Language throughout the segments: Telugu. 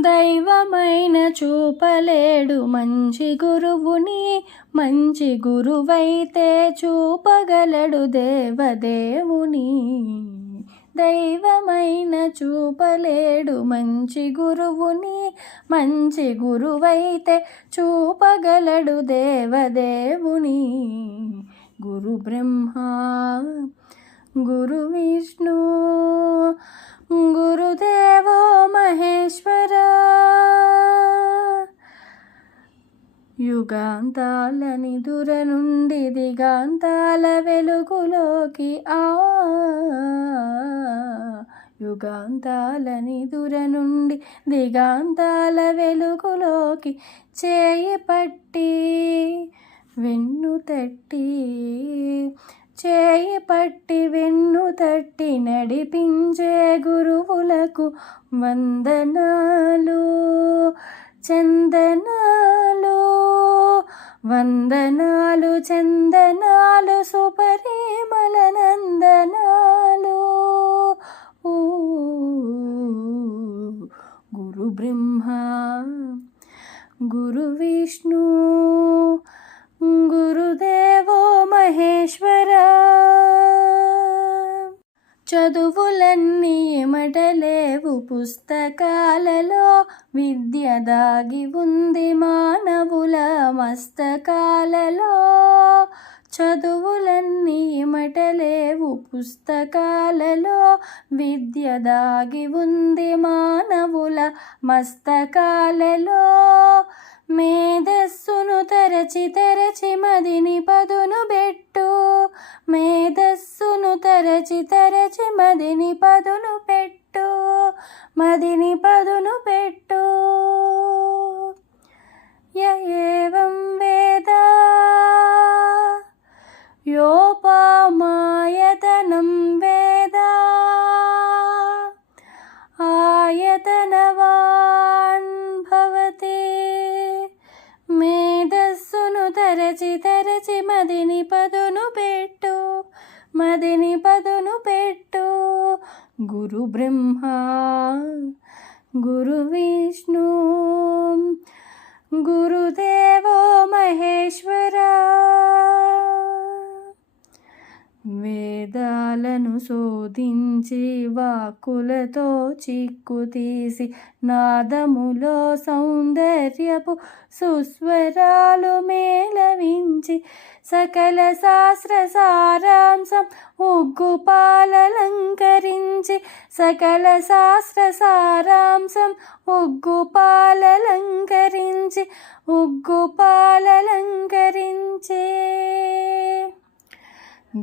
దైవమైన చూపలేడు మంచి గురువుని, మంచి గురువైతే చూపగలడు దేవదేవుని. దైవమైన చూపలేడు మంచి గురువుని, మంచి గురువైతే చూపగలడు దేవదేవుని. గురు బ్రహ్మ గురు విష్ణు గురుదేవో మహేశ్వర. యుగాంతాల నిదుర నుండి దిగాంతాల వెలుగులోకి యుగాంతాల నిదుర నుండి దిగాంతాల వెలుగులోకి చేయి పట్టి వెన్ను తట్టి, చేయి పట్టి వెన్ను తట్టి నడిపించే గురువులకు వందనాలు చందనాలు, వందనాలు చందనాలు సుపరిమళ నందనాలు. గురు బ్రహ్మ గురు విష్ణు గురుదేవో మహేశ్వర. చదువులన్నీ ఎమటలేవు పుస్తకాలలో, విద్య దాగి ఉంది మానవుల మస్తకాలలో. చదువులన్నీ ఎమటలేవు పుస్తకాలలో, విద్య దాగి ఉంది మానవుల మస్తకాలలో. మేధస్సును తరచి తరచి మదిని పదును పెట్టు, మేధస్సును తరచి తరచి మదిని పదును పెట్టు, మదిని పదును పెట్టు. ఏవం వేద యోపమాయతనం వేద ఆయతనవాన్ భవతి. మేధస్సును తరచి తరచి మదిని పదును పెట్టు, మదిని పదును పెట్టు. గురు బ్రహ్మ గురు విష్ణు గురుదేవో మహేశ్వర. వేదాలను శోధించి వాక్కులతో చిక్కు తీసి, నాదములో సౌందర్యపు సుస్వరాలు మేళవించి, సకల శాస్త్ర సారాంశం ఉగ్గుపాలలంకరించి, సకల శాస్త్ర సారాంశం ఉగ్గుపాలలంకరించి, ఉగ్గుపాలలంకరించి.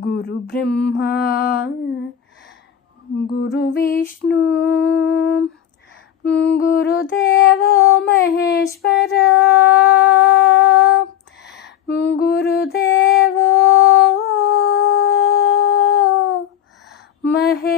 గురు బ్రహ్మ గురు విష్ణు గురుదేవో మహేశ్వర. గురుదేవో మహేశ్వర.